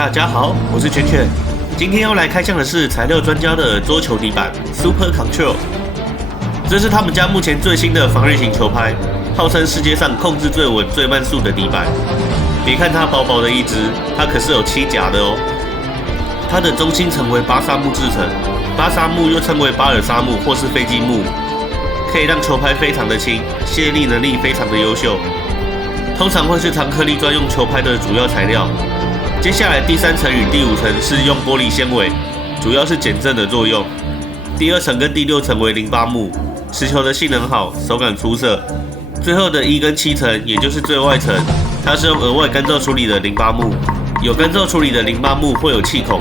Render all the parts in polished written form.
大家好，我是卷卷，今天要来开箱的是材料专家的桌球底板 Super Control， 这是他们家目前最新的防御型球拍，号称世界上控制最稳、最慢速的底板。别看它薄薄的一只，它可是有7夹的哦。它的中心层为巴沙木制成，巴沙木又称为巴尔沙木或是飞机木，可以让球拍非常的轻，卸力能力非常的优秀。通常会是长颗粒专用球拍的主要材料。接下来第3层与第5层是用玻璃纤维，主要是减震的作用。第2层跟第6层为08木，持球的性能好，手感出色。最后的1跟7层，也就是最外层，它是用额外干燥处理的08木。有干燥处理的08木会有气孔，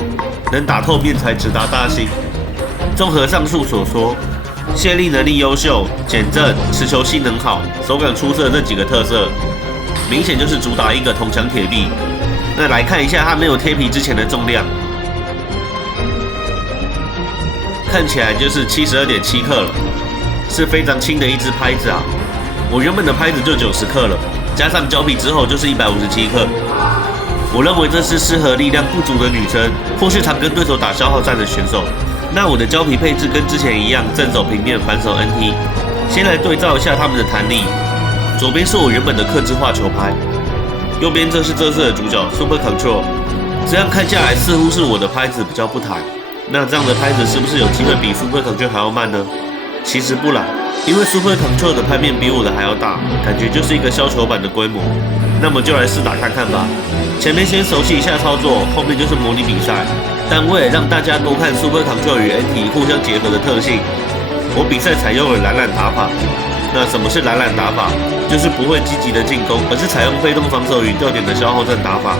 能打透面材直达大芯。综合上述所说，卸力能力优秀、减震、持球性能好、手感出色这几个特色，明显就是主打一个铜墙铁壁。那来看一下它没有贴皮之前的重量，看起来就是72.7克了，是非常轻的一支拍子啊。我原本的拍子就90克了，加上胶皮之后就是157克。我认为这是适合力量不足的女生，或是常跟对手打消耗战的选手。那我的胶皮配置跟之前一样，正手平面，反手 NT。先来对照一下它们的弹力，左边是我原本的客制化球拍。右边这是这次的主角 Super Control， 这样看下来似乎是我的拍子比较不弹。那这样的拍子是不是有机会比 Super Control 还要慢呢？其实不然，因为 Super Control 的拍面比我的还要大，感觉就是一个削球板的规模。那么就来试打看看吧。前面先熟悉一下操作，后面就是模拟比赛。但为了让大家多看 Super Control 与 NT 互相结合的特性，我比赛采用了懒打法。那什么是懒打法？就是不会积极的进攻，而是采用被动防守与吊点的消耗战打法。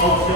Thank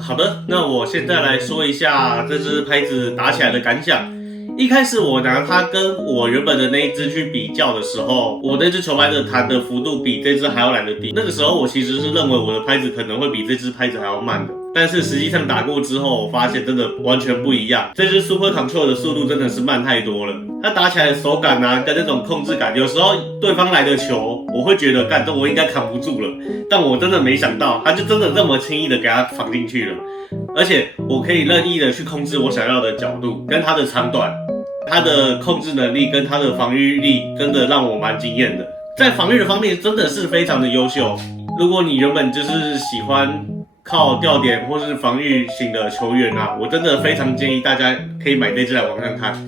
好的，那我现在来说一下这只拍子打起来的感想。一开始我拿它跟我原本的那一只去比较的时候，我那只球拍的弹的幅度比这只还要来得低。那个时候我其实是认为我的拍子可能会比这只拍子还要慢的，但是实际上打过之后，我发现真的完全不一样。这只 Super Control 的速度真的是慢太多了，它打起来的手感啊，跟那种控制感，有时候对方来的球，我会觉得干这我应该扛不住了，但我真的没想到，它就真的这么轻易的给它放进去了。而且我可以任意的去控制我想要的角度跟它的长短，它的控制能力跟它的防御力真的让我蛮惊艳的。在防御的方面真的是非常的优秀。如果你原本就是喜欢靠吊点或是防御型的球员啊，我真的非常建议大家可以买这支来玩看看。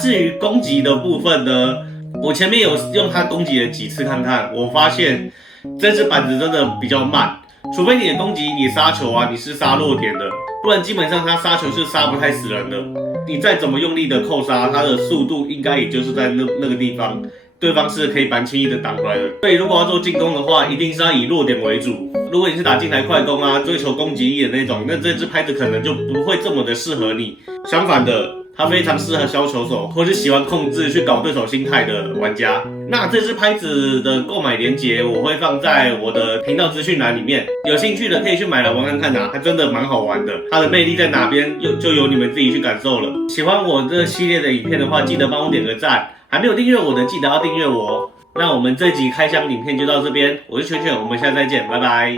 至于攻击的部分呢，我前面有用它攻击了几次看看，我发现这支板子真的比较慢。除非你的攻击，你杀球啊，你是杀弱点的，不然基本上他杀球是杀不太死人的。你再怎么用力的扣杀，他的速度应该也就是在那个地方，对方是可以蛮轻易的挡回来的。所以如果要做进攻的话，一定是要以弱点为主。如果你是打进来快攻啊，追求攻击力的那种，那这支拍子可能就不会这么的适合你。相反的，它非常适合削球手或是喜欢控制去搞对手心态的玩家。那这支拍子的购买链接我会放在我的频道资讯栏里面，有兴趣的可以去买来玩看看啊，它真的蛮好玩的。它的魅力在哪边，就由你们自己去感受了。喜欢我这系列的影片的话，记得帮我点个赞。还没有订阅我的，记得要订阅我哦。那我们这集开箱影片就到这边，我是圈圈，我们下次再见，拜拜。